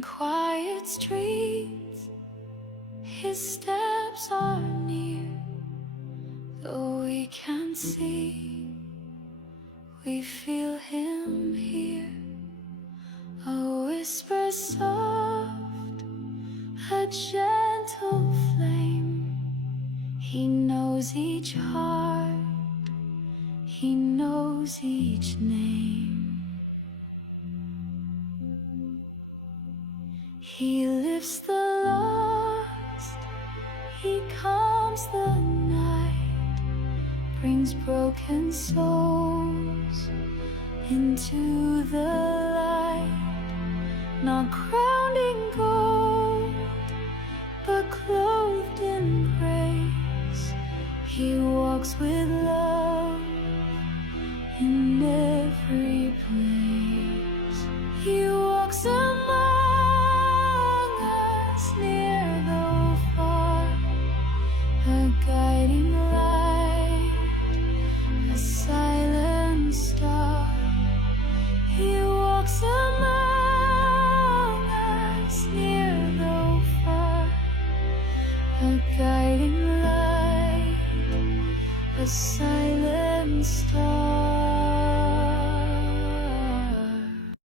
In quiet streets, his steps are near. Though we can't see, we feel him here. A whisper soft, a gentle flame. He knows each heart, he knows each name. He lifts the lost, he calms the night, brings broken souls into the light. Not crowned in gold, but clothed in grace. He walks with love in every place. He walks among us, near though far, a guiding light, a silent star. He walks among us, near though far, a guiding light, a silent star.